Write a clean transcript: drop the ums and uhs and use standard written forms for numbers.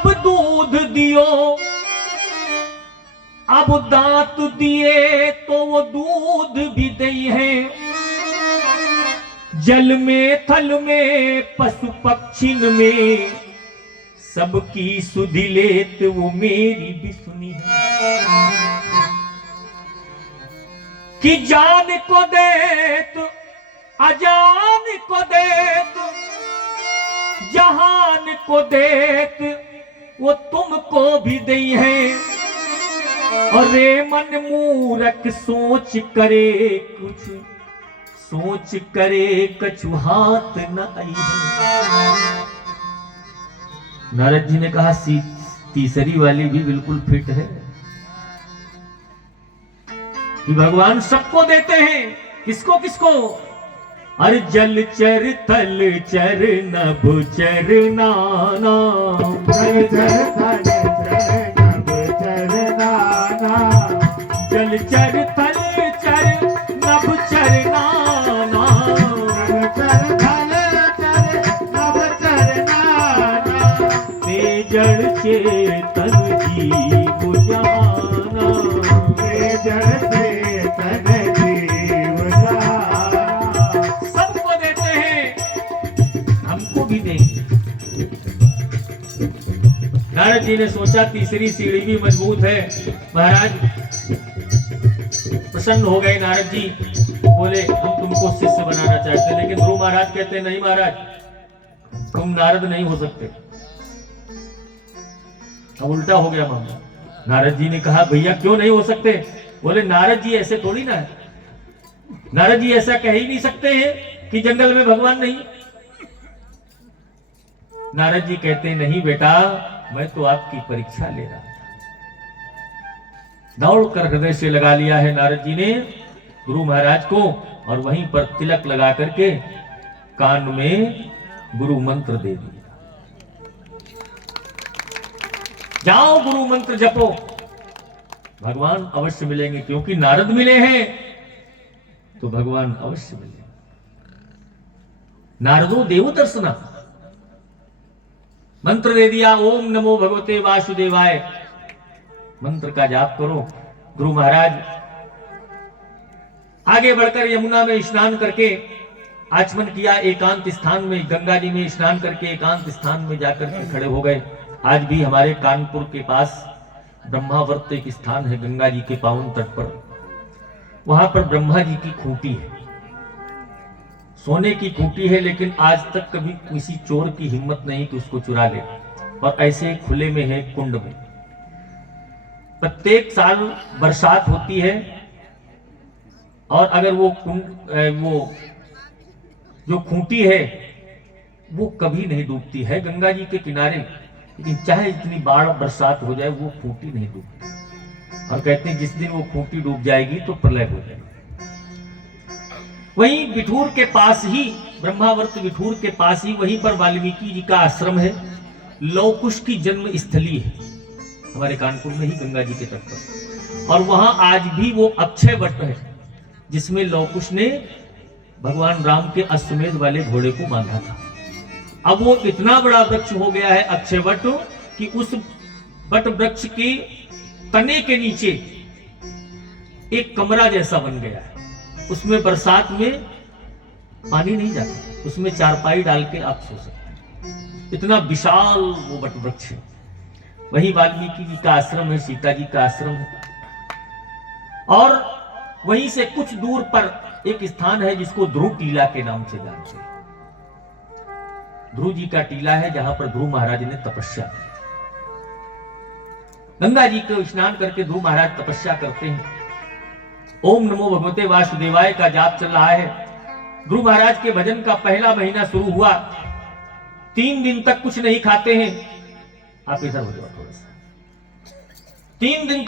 अब दूध दियो, अब दांत दिए तो वो दूध भी दई है। जल में थल में पशु पक्षिन में सबकी सुधि लेत वो मेरी भी सुनी है। कि जान को देत अजान को देत, जहान को देत वो तुमको भी दई है। और रे मन मूरख सोच करे कुछ, सोच करे कछु हाथ न आई है। नारद जी ने कहा तीसरी वाली भी बिल्कुल फिट है कि भगवान सबको देते हैं। किसको किसको? अरे जल चर थल चर नभ चर नाना, जल चर थल चर नभ चर नाना, जल चर थल चर नभ चर नाना, जल चर थल चर नभ चर नाना, तेजड़ चेतन जीव जहाना, तेजड़ चेतन जीव जहाना। सबको देते हैं, हमको भी देंगे। नारद जी ने सोचा तीसरी सीढ़ी भी मजबूत है। महाराज प्रसन्न हो गए। नारद जी बोले हम तुमको शिष्य बनाना चाहते हैं, लेकिन ध्रुव महाराज कहते नहीं महाराज तुम नारद नहीं हो सकते। अब उल्टा हो गया मामला। नारद जी ने कहा भैया क्यों नहीं हो सकते? बोले नारद जी ऐसे थोड़ी ना है, नारद जी ऐसा कह ही नहीं सकते हैं कि जंगल में भगवान नहीं। नारद जी कहते नहीं बेटा, मैं तो आपकी परीक्षा ले रहा था। दौड़कर हृदय से लगा लिया है नारद जी ने गुरु महाराज को, और वहीं पर तिलक लगा करके कान में गुरु मंत्र दे दिया। जाओ गुरु मंत्र जपो, भगवान अवश्य मिलेंगे, क्योंकि नारद मिले हैं तो भगवान अवश्य मिलेंगे। नारदो देव दर्शना मंत्र दे दिया। ओम नमो भगवते वासुदेवाय मंत्र का जाप करो। गुरु महाराज आगे बढ़कर यमुना में स्नान करके आचमन किया। एकांत स्थान में गंगा जी में स्नान करके एकांत स्थान में जाकर के खड़े हो गए। आज भी हमारे कानपुर के पास ब्रह्मावर्त एक स्थान है गंगा जी के पावन तट पर। वहां पर ब्रह्मा जी की खूंटी है, सोने की खूंटी है, लेकिन आज तक कभी किसी चोर की हिम्मत नहीं कि उसको चुरा ले। और ऐसे खुले में है, कुंड में। प्रत्येक साल बरसात होती है और अगर वो वो जो खूंटी है वो कभी नहीं डूबती है गंगा जी के किनारे, लेकिन चाहे इतनी बाढ़ बरसात हो जाए वो खूंटी नहीं डूबती। और कहते हैं जिस दिन वो खूंटी डूब जाएगी तो प्रलय हो जाएगी। वहीं बिठूर के पास ही, ब्रह्मावर्त बिठूर के पास ही, वहीं पर वाल्मीकि जी का आश्रम है। लवकुश की जन्म स्थली है हमारे कानपुर में ही गंगा जी के तट पर। और वहां आज भी वो अक्षय वट है जिसमें लवकुश ने भगवान राम के अश्वमेध वाले घोड़े को बांधा था। अब वो इतना बड़ा वृक्ष हो गया है अक्षय वट कि उस वट वृक्ष के तने के नीचे एक कमरा जैसा बन गया है। उसमें बरसात में पानी नहीं जाता, उसमें चारपाई डाल के आप सो सकते हैं। इतना विशाल वो वट वृक्ष है। वही वाल्मीकि जी का आश्रम है, सीता जी का आश्रम है। और वहीं से कुछ दूर पर एक स्थान है जिसको ध्रुव टीला के नाम से जानते हैं। ध्रुव जी का टीला है जहां पर ध्रुव महाराज ने तपस्या की। गंगा जी को स्नान करके ध्रुव महाराज तपस्या करते हैं। ओम नमो भगवते वासुदेवाय का जाप चल रहा है। ध्रुव महाराज के भजन का पहला महीना शुरू हुआ। 3 दिन तक कुछ नहीं खाते हैं। आप इधर हो जाओ थोड़ा सा। 3 दिन